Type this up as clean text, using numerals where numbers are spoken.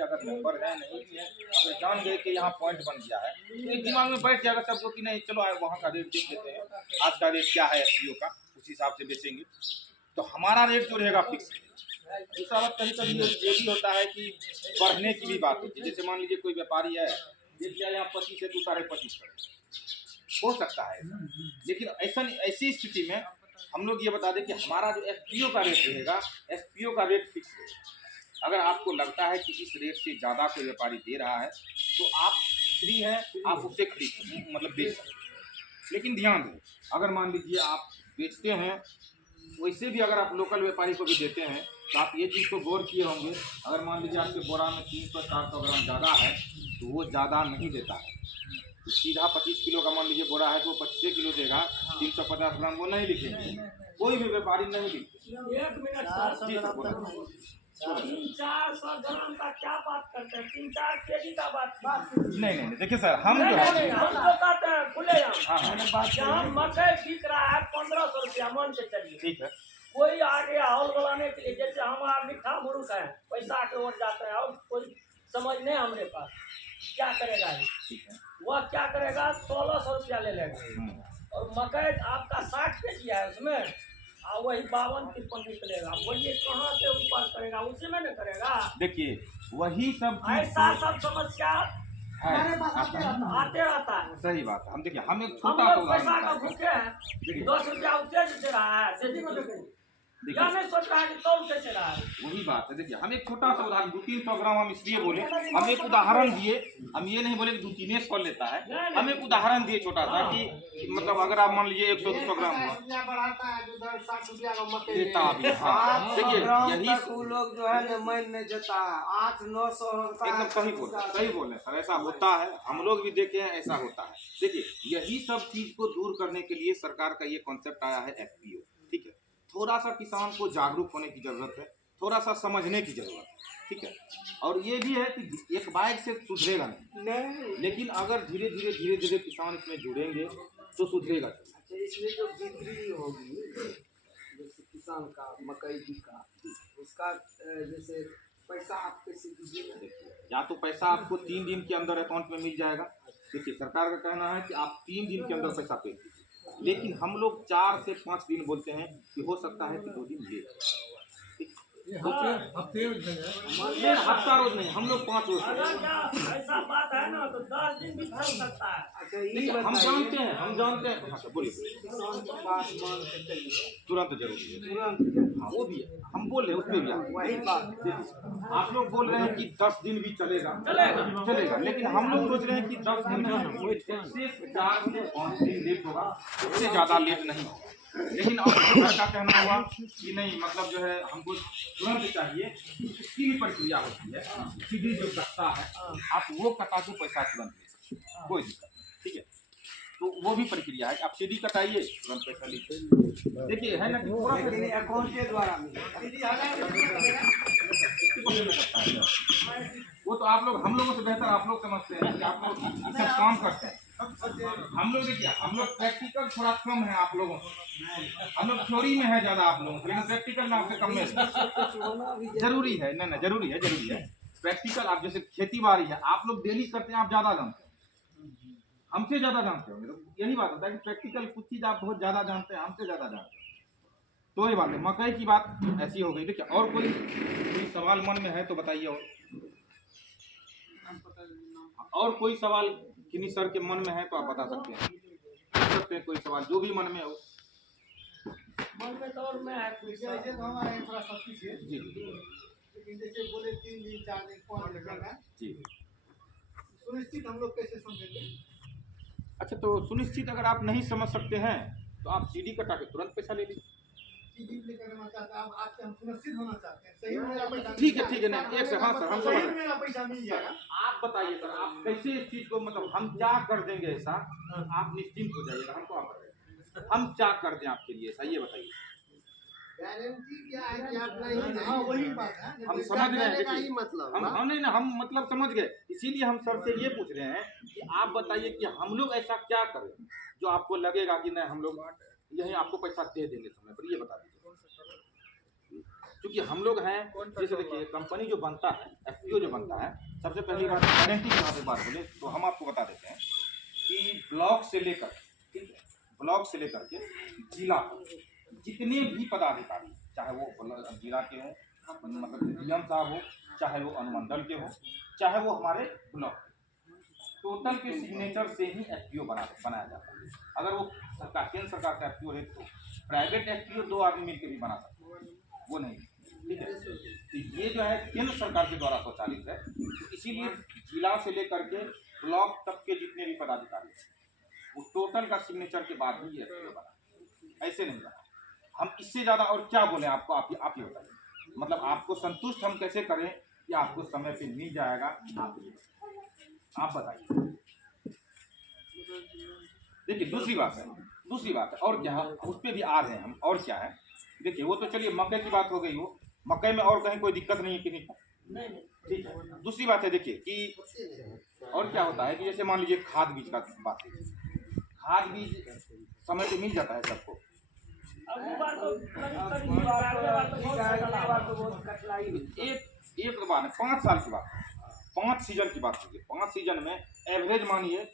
अगर नंबर है नहीं भी है, अगर जान गए कि यहाँ पॉइंट बन गया है तो एक दिमाग में बैठ जाएगा सबको कि नहीं चलो वहाँ का रेट देख लेते हैं, आज का रेट क्या है एफपीओ का, उस हिसाब से बेचेंगे। तो हमारा रेट जो रहेगा फिक्स। दूसरा बात कभी कभी ये भी होता है कि बढ़ने की भी बात होती है। जैसे मान लीजिए कोई व्यापारी है बेच दिया यहाँ 25 है तो 25.5 कर हो सकता है, लेकिन ऐसी स्थिति में हम लोग ये बता दें कि हमारा जो एफपीओ का रेट रहेगा, एफपीओ का रेट फिक्स रहेगा। अगर आपको लगता है कि इस रेट से ज़्यादा कोई व्यापारी दे रहा है तो आप फ्री है, आप उससे खरीद मतलब बेच सकते हैं। लेकिन ध्यान दें, अगर मान लीजिए आप बेचते हैं, वैसे भी अगर आप लोकल व्यापारी को भी देते हैं तो आप ये चीज़ को गौर किए होंगे, अगर मान लीजिए आपके बोरा में 300-400 ग्राम ज़्यादा है तो वो ज़्यादा नहीं देता है। तो सीधा 25 किलो का मान लीजिए बोरा है तो 25 किलो देगा, 350 ग्राम वो नहीं लिखेंगे, कोई भी व्यापारी नहीं लिखेंगे। 300-400 ग्राम का क्या बात करते हैं, 3-4 केजी का बात नहीं देखिए सर, हम जो है हम तो कहते हैं खुले जहाँ मकई बिक रहा है 1500 रुपया मान के चलिए, ठीक है। कोई आगे हौल गलाने के लिए, जैसे हमारा मीठा मुर्ख है, पैसा के ओर जाते हैं और कोई समझ नहीं हमारे पास क्या करेगा, वह क्या करेगा 1600 रुपया ले लेगा और मकई आपका 60 केजी है उसमें और वही 52-53 निकलेगा, वही कहाँ से ऊपर करेगा, उसी में न करेगा। देखिए वही सब ऐसा सब समस्या आते रहता है। सही बात है। हम देखिए हम एक छोटा पैसा का भूखे हैं, 10 रुपया तेज दे रहा है, क्या नहीं सोच रहा है कि तौल कैसे रहा है। वही बात है। देखिए हम एक छोटा सा उदाहरण 200-300 ग्राम हम इसलिए बोले, हम एक उदाहरण दिए, हम ये नहीं बोले कि 2-3 कर लेता है, हम एक उदाहरण दिए छोटा सा कि मतलब अगर आप मान लीजिए 100-200 ग्राम देता भी, हाँ देखिए यही लोग जो है मन नहीं देता, 800-900 एकदम सही बोले सर, ऐसा होता है, हम लोग भी देखे हैं ऐसा होता है। देखिए यही सब चीज को दूर करने के लिए सरकार का ये कॉन्सेप्ट आया है एफपीओ, ठीक है। थोड़ा सा किसान को जागरूक होने की जरूरत है, थोड़ा सा समझने की जरूरत है, ठीक है। और ये भी है कि एक बाइक से सुधरेगा नहीं, लेकिन अगर धीरे धीरे किसान इसमें जुड़ेंगे तो सुधरेगा। अच्छा, इसमें जो बिक्री होगी जैसे किसान का मकई का, उसका जैसे पैसा आप कैसे दीजिएगा? या तो पैसा आपको 3 दिन के अंदर अकाउंट में मिल जाएगा। देखिए सरकार का कहना है कि आप 3 दिन के अंदर पैसा पे कीजिए, लेकिन हम लोग 4 से 5 दिन बोलते हैं कि हो सकता है कि 2 दिन लेट, हफ्ता रोज नहीं, हम लोग 5 रोज। ऐसा बात है ना तो 10 दिन भी चल सकता है। हम जानते हैं। हाँ बोलिए। तुरंत जरूरी है, हाँ वो भी है, हम बोल रहे हैं उसमें भी वही बात। आप लोग बोल रहे हैं कि 10 दिन भी चलेगा, लेकिन हम लोग सोच रहे हैं कि 10 दिन से 4 से 5 दिन लेट होगा, उससे ज़्यादा लेट नहीं होगा। लेकिन अब सरकार का कहना हुआ कि नहीं, मतलब जो है हमको तुरंत चाहिए, इसकी भी प्रक्रिया होती है, सीधी जो कटता है आप वो कटा के पैसा तुरंत ले सकते हैं, कोई दिक्कत नहीं, ठीक है। तो वो भी प्रक्रिया है, आप सीधी कटाइए तुरंत पैसा लीजिए। देखिए है ना कि पूरा अकाउंट के द्वारा वो तो आप लोग हम लोगों से बेहतर आप लोग समझते हैं कि आप लोग ये सब काम करते हैं। हम लोग देखिए हम लोग प्रैक्टिकल थोड़ा कम है आप लोगों से, हम लोग थ्योरी में है ज़्यादा आप लोगों से, लेकिन प्रैक्टिकल में आपसे कम में जरूरी है। ना जरूरी है प्रैक्टिकल। आप जैसे खेती बाड़ी है आप लोग डेली करते हैं, आप ज़्यादा जानते हैं, हमसे ज़्यादा जानते होंगे। तो यही बात होता है कि प्रैक्टिकल कुछ चीज़ आप बहुत ज़्यादा जानते हैं, हमसे ज़्यादा जानते हैं। तो वही बात है, मकई की बात ऐसी हो गई। देखिए और कोई सवाल मन में है तो बताइए, और कोई सवाल किन्हीं सर के मन में है तो आप बता सकते हैं, पूछ सकते हैं कोई सवाल जो भी मन में हो। मन में तो और मैं है जैसे तो हमारा इंफ्रास्ट्रक्चर जी लेकिन जैसे बोले 3 दिन 4 दिन 5 दिन का जी, सुनिश्चित हम लोग कैसे समझेंगे? अच्छा तो सुनिश्चित अगर आप नहीं समझ सकते हैं तो आप सीडी कटा के तुरंत पैसा ले लीजिए। हम सुनिश्चित होना चाहते हैं, सही में मेरा पैसा ठीक है ना, एक से हाँ सर हम समझ रहे हैं। मेरा पैसा मिल जाएगा। आप बताइए सर, आप कैसे इस चीज को मतलब हम क्या कर देंगे ऐसा, आप निश्चिंत हो जाइएगा, हमको आप बताइए हम क्या कर दें आपके लिए ऐसा, ये बताइए। गारंटी क्या है कि आप नहीं, हाँ वही बात है, हम समझ रहे हैं ही मतलब हम नहीं ना, हम मतलब समझ गए, इसीलिए हम सर से ये पूछ रहे हैं कि आप बताइए कि हम लोग ऐसा क्या करें जो आपको लगेगा कि नहीं हम लोग यही आपको पैसा दे देंगे समय पर, ये बता दीजिए। क्योंकि हम लोग हैं, जैसे देखिए कंपनी जो बनता है, एफपीओ जो बनता है, सबसे पहली बात गारंटी की यहाँ पे बात बोले तो हम आपको बता देते हैं कि ब्लॉक से लेकर, ठीक है, ब्लॉक से लेकर के जिला तक जितने भी पदाधिकारी, चाहे वो जिला के हों, मतलब डीएम साहब हो, चाहे वो अनुमंडल के हो, चाहे वो हमारे ब्लॉक, टोटल के सिग्नेचर से ही एफपीओ बनाया जाता है। अगर वो सरकार, केंद्र सरकार का एफपीओ है तो प्राइवेट एफपीओ 2 आदमी मिलकर भी बना सकते हैं, वो नहीं, ठीक है। तो ये जो है केंद्र सरकार के द्वारा स्वचालित है, तो इसीलिए जिला से लेकर के ब्लॉक तक के जितने भी पदाधिकारी हैं वो टोटल का सिग्नेचर के बाद ही ये एफपीओ बना, ऐसे नहीं बना। हम इससे ज़्यादा और क्या बोलें आपको, आप ही बताइए, मतलब आपको संतुष्ट हम कैसे करें कि आपको समय पे मिल जाएगा, आप बताइए। देखिए दूसरी बात है और क्या है, उस पर भी आ रहे हैं हम, और क्या है, देखिए वो तो चलिए मकई की बात हो गई, वो मकई में और कहीं कोई दिक्कत नहीं है कि नहीं, ठीक है। दूसरी बात है देखिए कि और क्या होता है कि जैसे मान लीजिए खाद बीज का बात है, खाद बीज समय पे मिल जाता है सबको, एक बार 5 साल की बात, 5 सीजन की बात कीजिए, 5 सीजन में एवरेज मानिए